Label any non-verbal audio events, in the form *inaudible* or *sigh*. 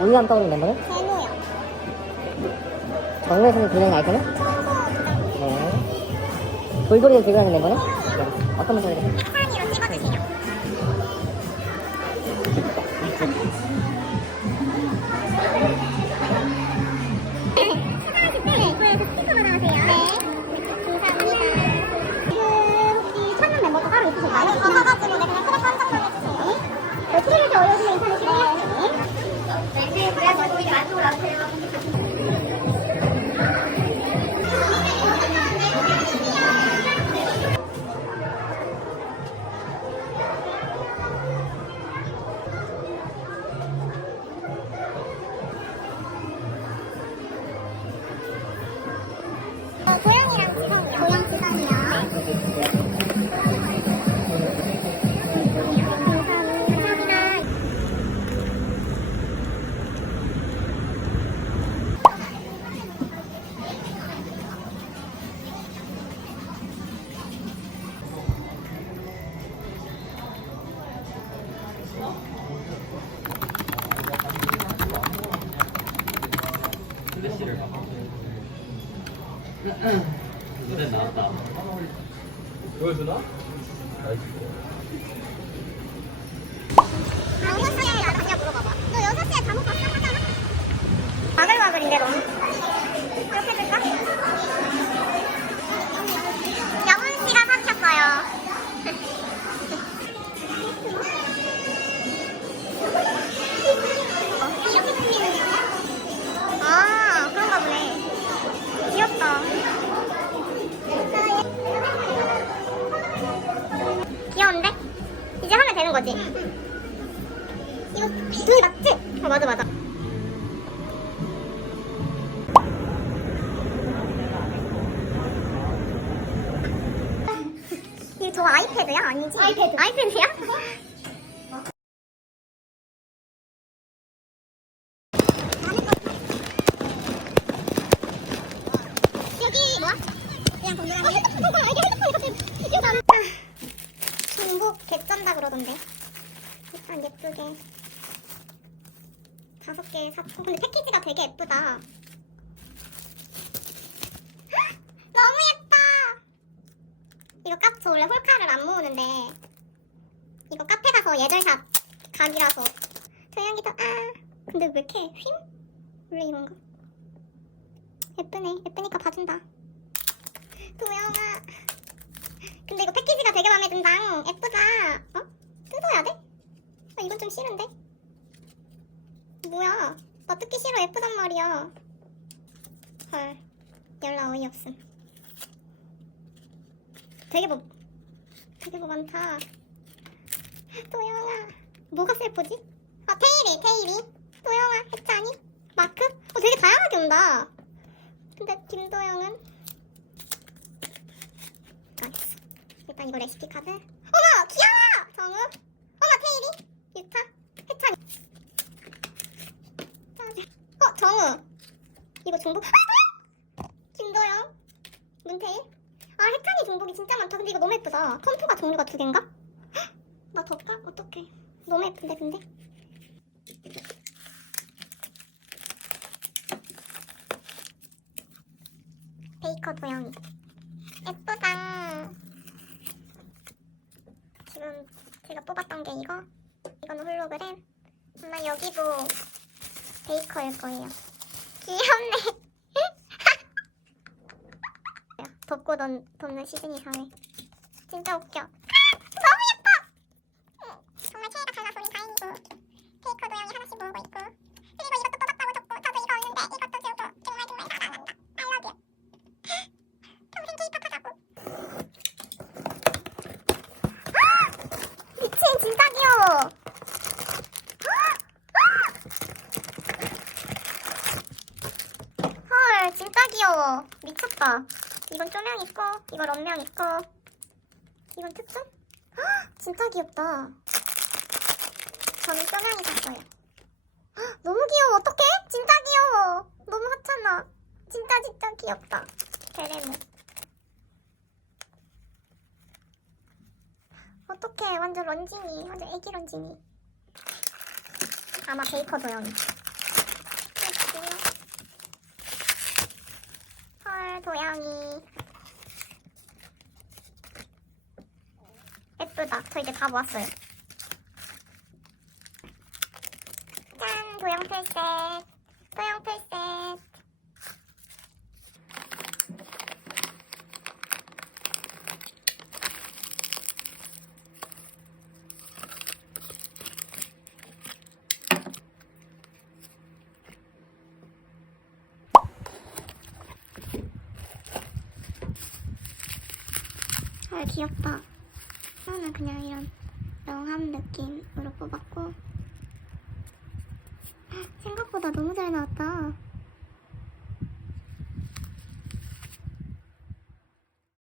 의미안 떠오르는 멤버는? 세모요. 정로에서는 불리는 아이템은? 네. 돌돌이를 들고 하는 멤버는? 네. 어떤 모습을 노래 나왔다. 보여주나? 알지. 맞아 맞아 이거 저 아이패드야? 아니지? 아이패드 아이패드야? 여기 뭐야? 그냥 동그라미 보고 어, 이게 핸드폰 이렇게 쫀다 아, 그러던데 일단 예쁘게 다섯 개에 4천 근데 패키지가 되게 예쁘다 *gasps* 너무 예뻐 이거 카, 저 원래 홀카를 안 모으는데 이거 카페 가서 예절샵 각이라서 도양이도 아 근데 왜 이렇게 휨? 원래 이런 거. 예쁘네 예쁘니까 봐준다 도영아 근데 이거 패키지가 되게 마음에 든다 예쁘다 어? 뜯어야 돼? 아, 이건 좀 싫은데? 뭐야? 나 뜯기 싫어 예쁘단 말이야. 헐 연락 어이없음. 되게 뭐 되게 뭐 많다. 도영아 뭐가 슬프지? 아 테일이 테일이. 도영아 해찬이 마크? 어 되게 다양하게 온다. 근데 김도영은? 알겠어 일단 이거 레시피 카드. 어머 귀여워! 정우? 어머 테일이? 유타 해찬이 어 정우. 이거 종복. 김도영. 문태일 아 해찬이 종복이 진짜 많다. 근데 이거 너무 예쁘다. 펌프가 종류가 두 개인가? 헉, 나 덥다? 어떡해. 너무 예쁜데 근데? 베이커 도영이 예쁘다. 지금 제가 뽑았던 게 이거? 이거는 홀로그램. 아마 여기도 베이커일 거예요. 귀엽네. 덥고 던, 덥는 시즌이 사회 진짜 웃겨. 너무 예뻐! 응, 정말 최애가 달라서 우리 다행이고. 베이커 도영이 하나씩 모으고 있고. 그리고 이것도 뽑았다고 줬고 저도 이거 없는데 이것도 주고 정말 정말 하자고. 미친 진짜 귀여워 헐 진짜 귀여워 미쳤다. 이건 쪼명 있고 이건 런명 있고. 이건 특급? 헉, 진짜 귀엽다. 저는 쪼명이 샀어요. 헉, 너무 귀여워. 어떡해? 진짜 귀여워. 너무 하찮아. 진짜 진짜 귀엽다. 베레모 어떡해. 완전 런쥔이. 완전 애기 런쥔이. 아마 베이커 도영이 헐 도영이. 예쁘다. 저 이제 다 모았어요. 짠 도영 풀셋 도영 풀셋 아 귀엽다. 나는 그냥 이런 영함 느낌으로 뽑았고 생각보다 너무 잘 나왔다.